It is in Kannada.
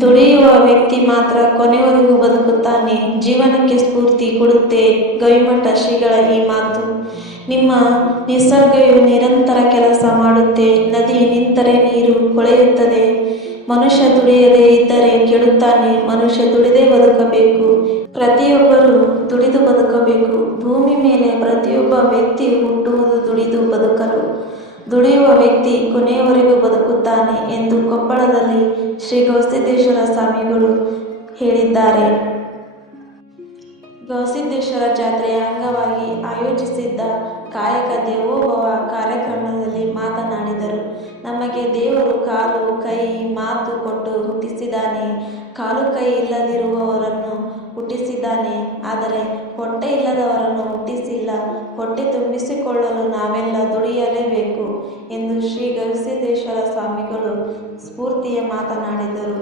ದುಡಿಯುವ ವ್ಯಕ್ತಿ ಮಾತ್ರ ಕೊನೆವರೆಗೂ ಬದುಕುತ್ತಾನೆ. ಜೀವನಕ್ಕೆ ಸ್ಫೂರ್ತಿ ಕೊಡುತ್ತೆ ಗವಿಮಠ ಶ್ರೀಗಳ ಈ ಮಾತು. ನಿಮ್ಮ ನಿಸರ್ಗವು ನಿರಂತರ ಕೆಲಸ ಮಾಡುತ್ತೆ. ನದಿ ನಿಂತರೆ ನೀರು ಕೊಳೆಯುತ್ತದೆ. ಮನುಷ್ಯ ದುಡಿಯದೇ ಇದ್ದರೆ ಕೆಡುತ್ತಾನೆ. ಮನುಷ್ಯ ದುಡಿದೇ ಬದುಕಬೇಕು. ಪ್ರತಿಯೊಬ್ಬರೂ ದುಡಿದು ಬದುಕಬೇಕು. ಭೂಮಿ ಮೇಲೆ ಪ್ರತಿಯೊಬ್ಬ ವ್ಯಕ್ತಿ ಹುಟ್ಟುವುದು ದುಡಿದು ಬದುಕಲು. ದುಡಿಯುವ ವ್ಯಕ್ತಿ ಕೊನೆಯವರೆಗೂ ಬದುಕುತ್ತಾನೆ ಎಂದು ಕೊಪ್ಪಳದಲ್ಲಿ ಶ್ರೀ ಗವಿಸಿದ್ದೇಶ್ವರ ಸ್ವಾಮಿಗಳು ಹೇಳಿದ್ದಾರೆ. ಗವಿಸಿದ್ದೇಶ್ವರ ಜಾತ್ರೆಯ ಅಂಗವಾಗಿ ಆಯೋಜಿಸಿದ್ದ ಕಾಯಕ ದೇವೋಭವ ಕಾರ್ಯಕ್ರಮದಲ್ಲಿ ಮಾತನಾಡಿದರು. ನಮಗೆ ದೇವರು ಕಾಲು ಕೈ ಮಾತು ಕೊಟ್ಟು ಹುಟ್ಟಿಸಿದ್ದಾನೆ. ಕಾಲು ಕೈ ಇಲ್ಲದಿರುವವರನ್ನು ಹುಟ್ಟಿಸಿದ್ದಾನೆ. ಆದರೆ ಹೊಟ್ಟೆ ಇಲ್ಲದವರನ್ನು ಹುಟ್ಟಿಸಿಲ್ಲ. ಹೊಟ್ಟೆ ತುಂಬಿಸಿಕೊಳ್ಳಲು ನಾವೆಲ್ಲ ದುಡಿಯಲೇಬೇಕು ಎಂದು ಶ್ರೀ ಗವಿಸಿದ್ದೇಶ್ವರ ಸ್ವಾಮಿಗಳು ಸ್ಫೂರ್ತಿಯ ಮಾತನಾಡಿದರು.